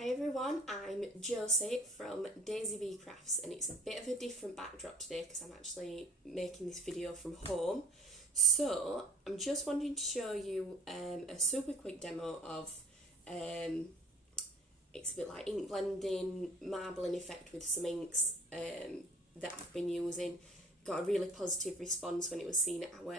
Hi everyone, I'm Josie from Daisy Bee Crafts, and it's a bit of a different backdrop today because I'm actually making this video from home. So I'm just wanting to show you a super quick demo of it's a bit like ink blending, marbling effect with some inks that I've been using. Got a really positive response when it was seen at our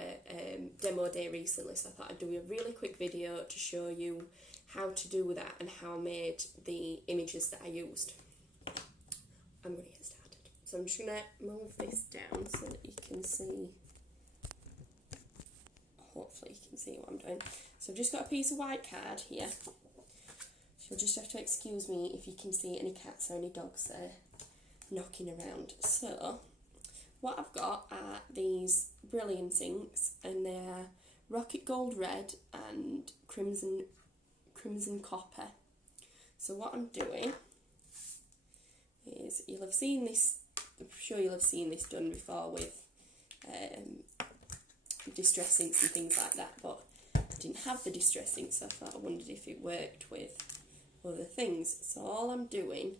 demo day recently, so I thought I'd do a really quick video to show you how to do that and how I made the images that I used. I'm going to get started. So I'm just going to move this down so that you can see, hopefully you can see what I'm doing. So I've just got a piece of white card here. So you'll just have to excuse me if you can see any cats or any dogs there knocking around. So what I've got are these Brilliance inks, and they're Rocket Gold Red and Crimson Copper. So what I'm doing is, you'll have seen this, I'm sure you'll have seen this done before with distress inks and things like that, but I didn't have the distress ink, so I thought I wondered if it worked with other things. So all I'm doing,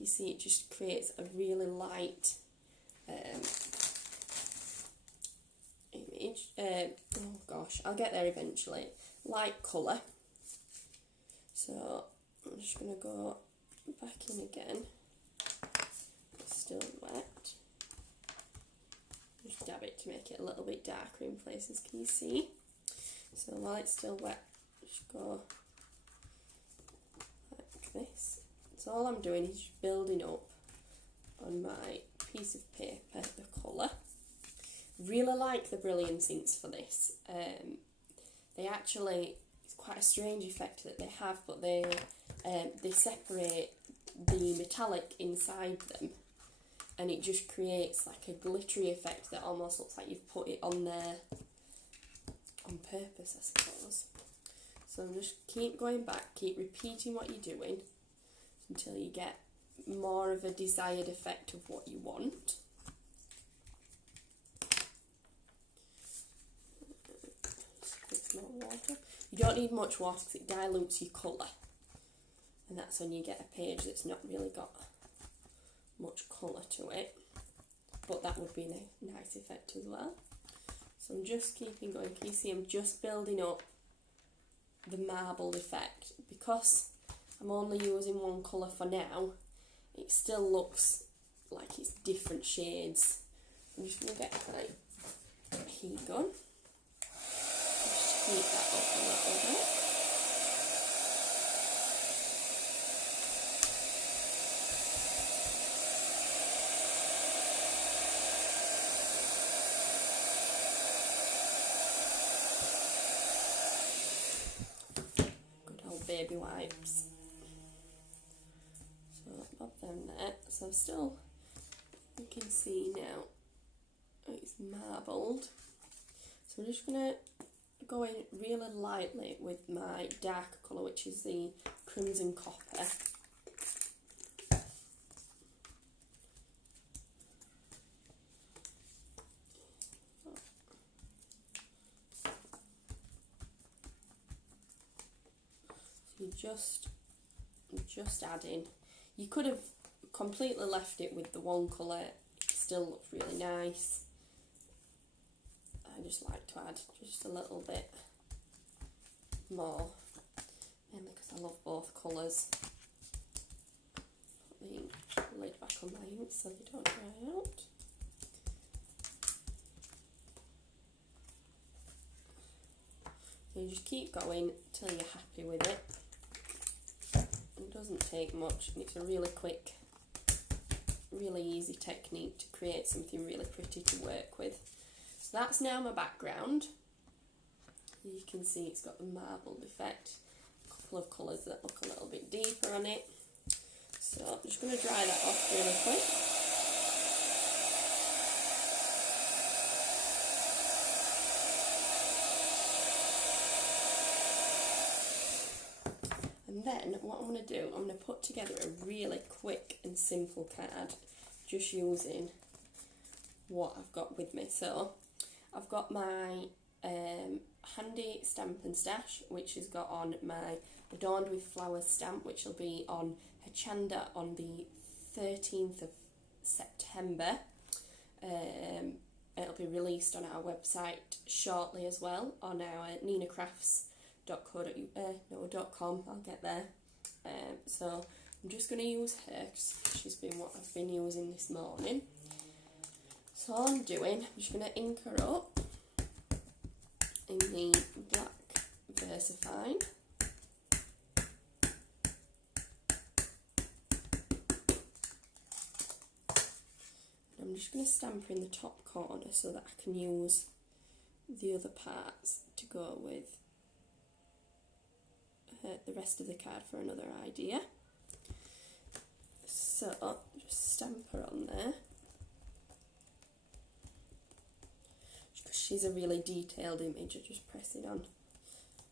you see, it just creates a really light image. Oh gosh, I'll get there eventually. Light colour. So I'm just going to go back in again. It's still wet. Just dab it to make it a little bit darker in places, can you see? So while it's still wet, just go like this. So all I'm doing is just building up on my piece of paper the colour. Really like the Brilliance inks for this. They actually, it's quite a strange effect that they have, but they separate the metallic inside them, and it just creates like a glittery effect that almost looks like you've put it on there on purpose, I suppose. So I'm just keep going back, keep repeating what you're doing until you get more of a desired effect of what you want. More water. You don't need much water because it dilutes your colour, and that's when you get a page that's not really got much colour to it, but that would be a nice effect as well. So I'm just keeping going. Can you see I'm just building up the marbled effect? Because I'm only using one colour for now, it still looks like it's different shades. I'm just going to get my heat gun. Heat that up a little bit. Good old baby wipes. So pop them there. So still, you can see now it's marbled. So I'm just going to go in really lightly with my darker colour, which is the Crimson Copper. So you just add in. You could have completely left it with the one colour, it still looks really nice. I just like to add just a little bit more, mainly because I love both colours. Put the lid back on my ink so they don't dry out. So you just keep going till you're happy with it. It doesn't take much, and it's a really quick, really easy technique to create something really pretty to work with. So that's now my background. You can see it's got the marbled effect. A couple of colours that look a little bit deeper on it. So I'm just going to dry that off really quick. And then what I'm going to do, I'm going to put together a really quick and simple card just using what I've got with me. So I've got my handy stamp and stash, which has got on my Adorned with Flowers stamp, which will be on Hachanda on the 13th of September. It'll be released on our website shortly as well, on our ninacrafts.com. I'll get there. So I'm just going to use her because she's been what I've been using this morning. So all I'm doing, I'm just going to ink her up in the black VersaFine. I'm just going to stamp her in the top corner so that I can use the other parts to go with the rest of the card for another idea. So just stamp her on there. Because she's a really detailed image, I just press it on.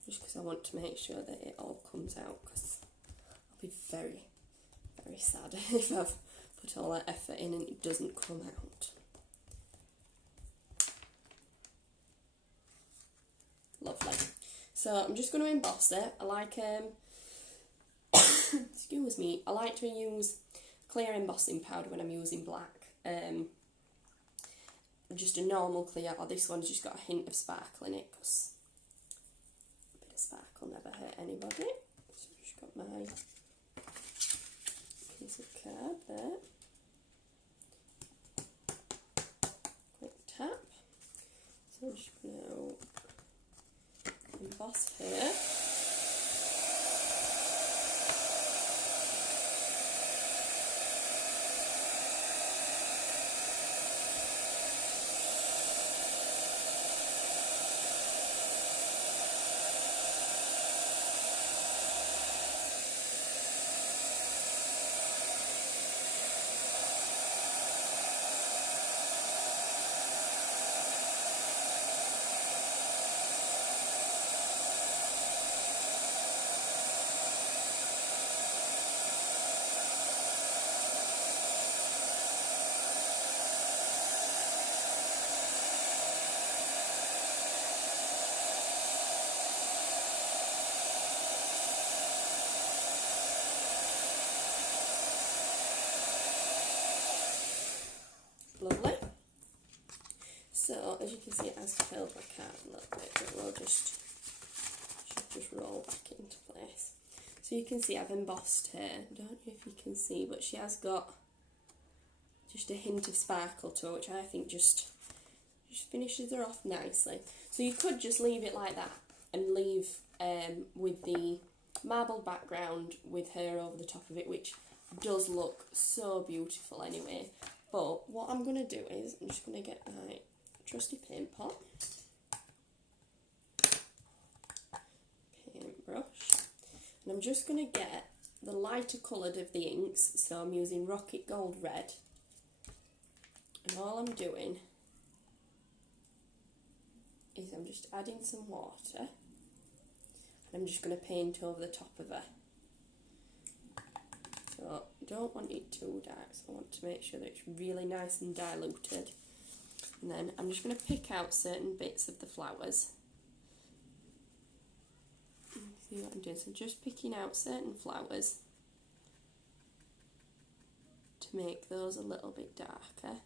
Just because I want to make sure that it all comes out, because I'll be very, very sad if I've put all that effort in and it doesn't come out. Lovely. So I'm just going to emboss it. I like, excuse me, I like to use clear embossing powder when I'm using black. Just a normal clear, or this one's just got a hint of sparkle in it, because a bit of sparkle never hurt anybody. So I've just got my piece of card there. Quick tap. So I'm just going to emboss here. Lovely. So as you can see, it has curled my card a little bit, but we'll just roll back into place. So you can see I've embossed her. I don't know if you can see, but she has got just a hint of sparkle to her, which I think just finishes her off nicely. So you could just leave it like that and leave with the marble background with her over the top of it, which does look so beautiful anyway. But what I'm going to do is I'm just going to get my trusty paint pot, paintbrush, and I'm just going to get the lighter coloured of the inks. So I'm using Rocket Gold Red, and all I'm doing is I'm just adding some water, and I'm just going to paint over the top of her. So I don't want it too dark, so I want to make sure that it's really nice and diluted. And then I'm just going to pick out certain bits of the flowers. See what I'm doing? So just picking out certain flowers to make those a little bit darker.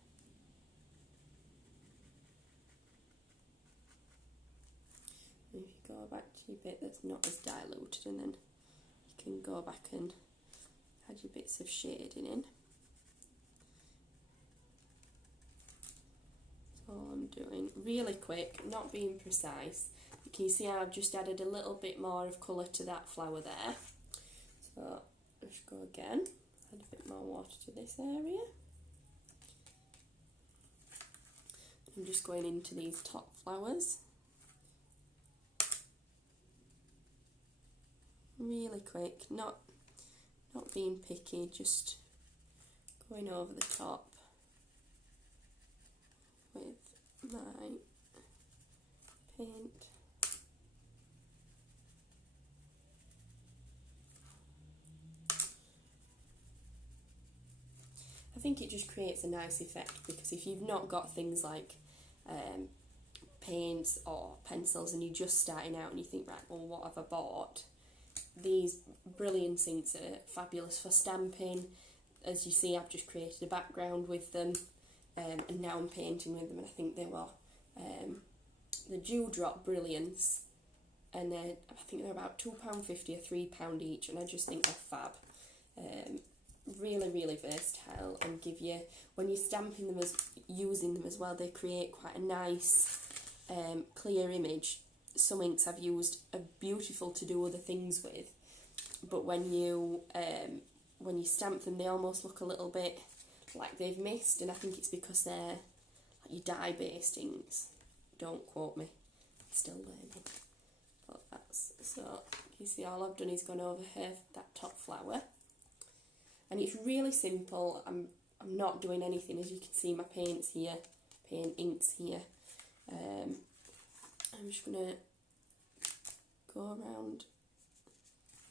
And if you go back to your bit that's not as diluted, and then you can go back and add your bits of shading in. That's all I'm doing. Really quick, not being precise. You can see how I've just added a little bit more of colour to that flower there. So let's go again. Add a bit more water to this area. I'm just going into these top flowers. Really quick, not being picky, just going over the top with my paint. I think it just creates a nice effect, because if you've not got things like paints or pencils and you're just starting out and you think, right, well, what have I bought? These Brilliance inks are fabulous for stamping. As you see, I've just created a background with them, and now I'm painting with them, and I think they were the Dewdrop Brilliance, and I think they're about £2.50 or £3 each, and I just think they're fab. Really, really versatile, and give you, when you're stamping them, using them as well, they create quite a nice clear image. Some inks I've used are beautiful to do other things with, but when you stamp them, they almost look a little bit like they've missed, and I think it's because they're like your dye-based inks. Don't quote me, still learning. But that's, so you see, all I've done is gone over here that top flower, and it's really simple. I'm not doing anything, as you can see, my paints here, paint inks here. I'm just gonna go around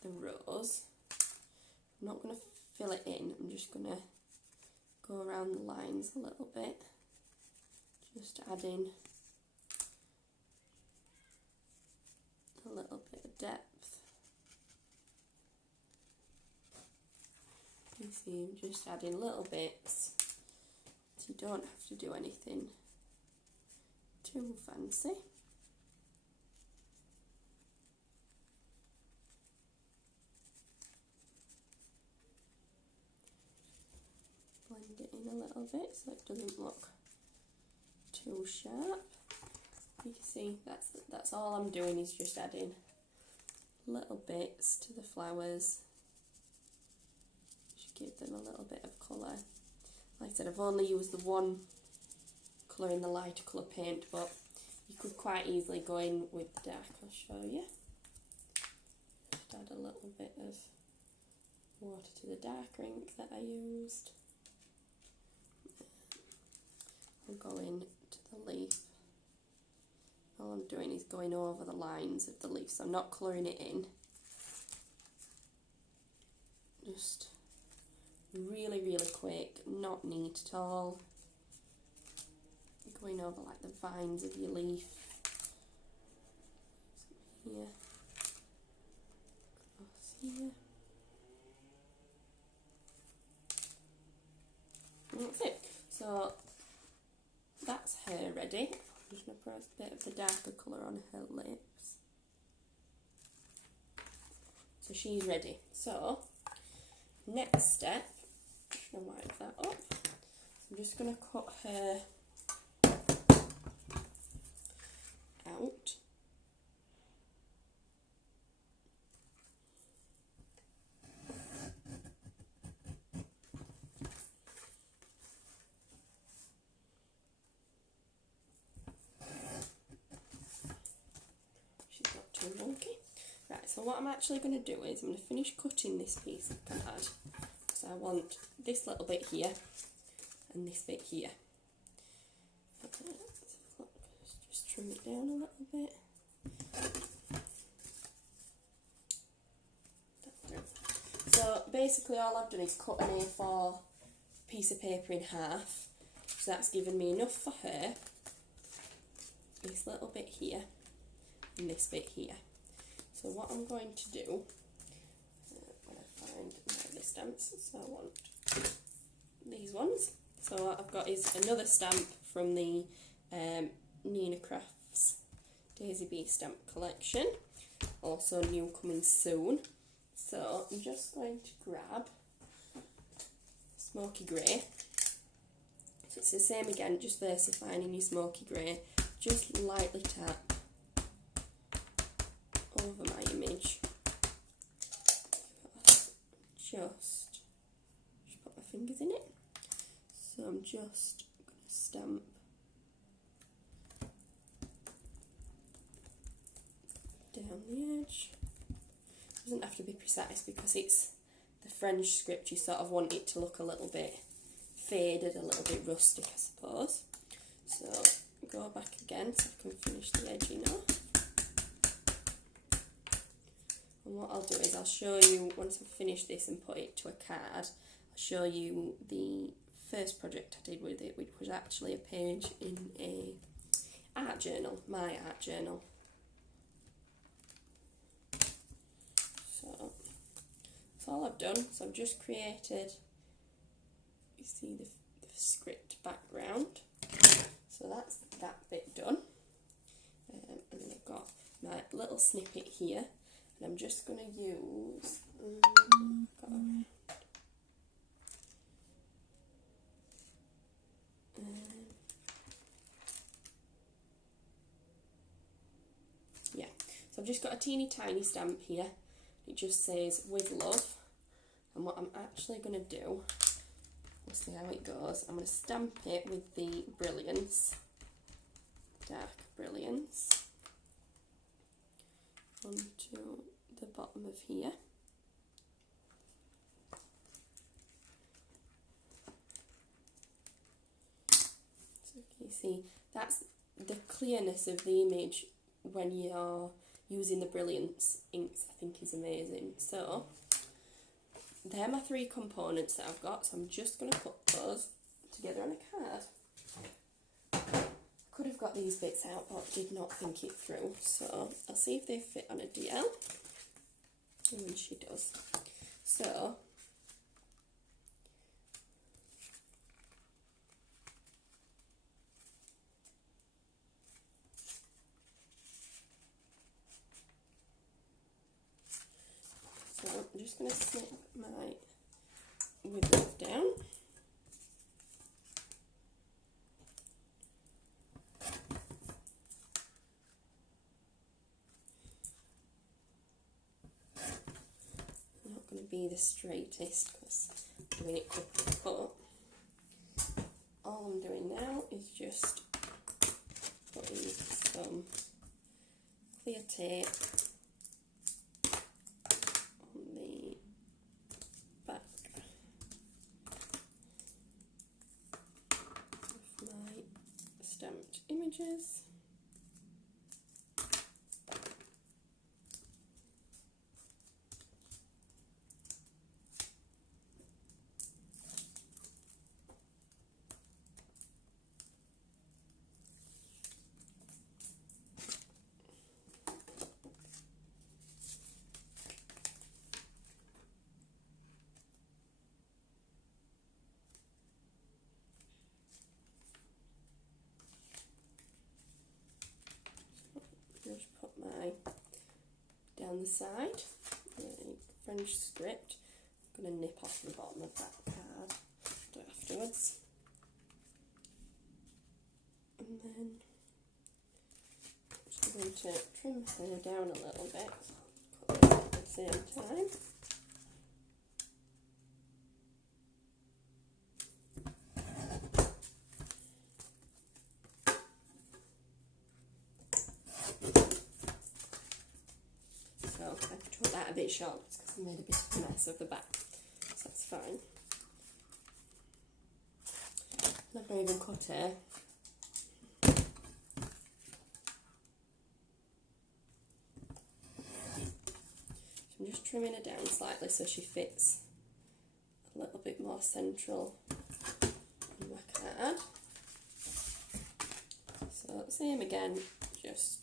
the rose. I'm not gonna fill it in, I'm just gonna go around the lines a little bit, just adding a little bit of depth. You see, I'm just adding little bits, so you don't have to do anything too fancy. Blend it in a little bit so it doesn't look too sharp. You can see that's all I'm doing, is just adding little bits to the flowers. Just give them a little bit of colour. Like I said, I've only used the one colour in the lighter colour paint, but you could quite easily go in with the dark. I'll show you. Just add a little bit of water to the darker ink that I used. I'll go in to the leaf. All I'm doing is going over the lines of the leaf, so I'm not colouring it in. Just really, really quick, not neat at all. Going over like the vines of your leaf. Here. Across here. And that's it. So that's her ready. I'm just going to put a bit of the darker colour on her lips. So she's ready. So, next step, I'm going to wipe that up. So I'm just going to cut her out. Wonky. Right, so what I'm actually going to do is I'm going to finish cutting this piece of card. So I want this little bit here and this bit here. Just trim it down a little bit. So basically all I've done is cut an A4 piece of paper in half. So that's given me enough for her. This little bit here. And this bit here. So what I'm going to do, when I find my stamps, so I want these ones. So what I've got is another stamp from the Nina Crafts Daisy Bee stamp collection, also new coming soon. So I'm just going to grab Smoky Grey. So it's the same again, just versifying in your Smoky Grey. Just lightly tap over my image. Just put my fingers in it. So I'm just going to stamp down the edge. It doesn't have to be precise because it's the French script. You sort of want it to look a little bit faded, a little bit rustic, I suppose. So go back again so I can finish the edging off. And what I'll do is I'll show you, once I've finished this and put it to a card, I'll show you the first project I did with it, which was actually a page in art journal, my art journal. So that's all I've done. So I've just created, you see the script background. So that's that bit done. And then I've got my little snippet here. And I'm just going to use... yeah, so I've just got a teeny tiny stamp here. It just says with love. And what I'm actually going to do, we'll see how it goes. I'm going to stamp it with the Brilliance, dark Brilliance, onto the bottom of here. So you see, that's the clearness of the image when you're using the Brilliance inks, I think is amazing. So they're my three components that I've got, so I'm just going to put those together on a card. Could have got these bits out, but did not think it through, so I'll see if they fit on a DL, and she does. So I'm just going to snip my with love down. Not going to be the straightest because I'm doing it quickly, but all I'm doing now is just putting some clear tape on the back of my stamped images. Just put my down the side, the French script. I'm going to nip off the bottom of that card afterwards. And then I'm just going to trim her down a little bit, put this at the same time. A bit short because I made a bit of a mess of the back, so that's fine. I've not even cut her. So I'm just trimming her down slightly so she fits a little bit more central on my card. So same again, just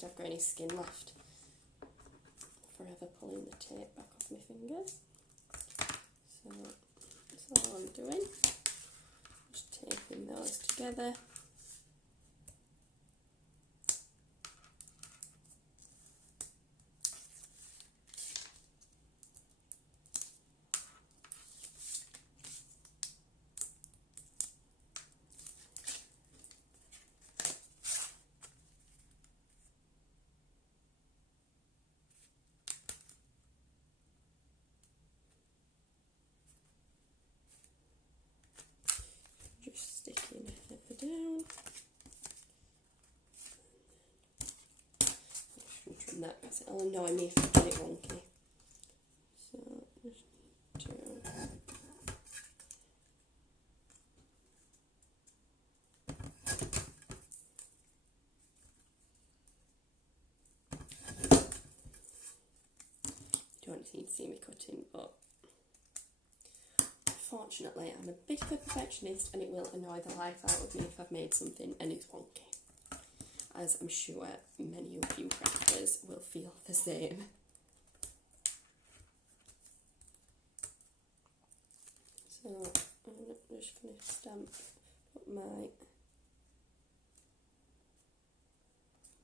I've got any skin left. Forever pulling the tape back off my fingers. So that's all I'm doing. Just taping those together. Just sticking it down. I should trim that because it'll annoy me if I get it wonky. So just need to see me cutting, but fortunately I'm a bit of a perfectionist and it will annoy the life out of me if I've made something and it's wonky, as I'm sure many of you crafters will feel the same. So I'm just going to stamp up my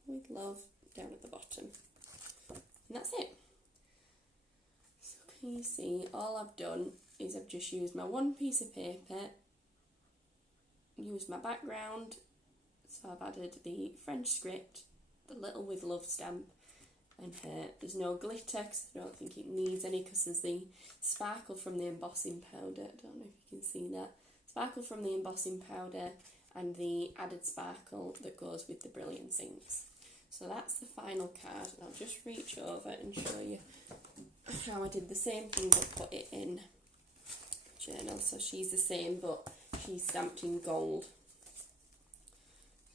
with love down at the bottom, and that's it. So can you see, all I've done is I've just used my one piece of paper, used my background, so I've added the French script, the little with love stamp, and there's no glitter because I don't think it needs any, because there's the sparkle from the embossing powder. I don't know if you can see that. Sparkle from the embossing powder and the added sparkle that goes with the Brilliance inks. So that's the final card, and I'll just reach over and show you how I did the same thing but put it in journal. So she's the same, but she's stamped in gold.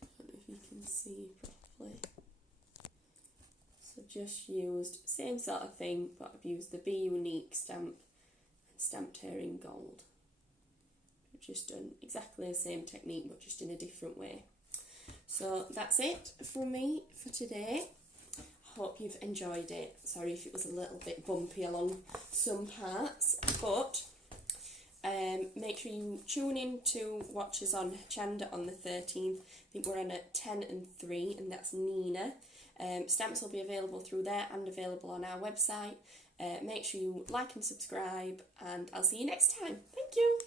I don't know if you can see properly. So just used same sort of thing, but I've used the Be Unique stamp and stamped her in gold. I've just done exactly the same technique but just in a different way. So that's it from me for today. I hope you've enjoyed it. Sorry if it was a little bit bumpy along some parts, but make sure you tune in to watch us on Chanda on the 13th. I think we're on at 10 and 3, and that's Nina. Stamps will be available through there and available on our website. Make sure you like and subscribe, and I'll see you next time. Thank you.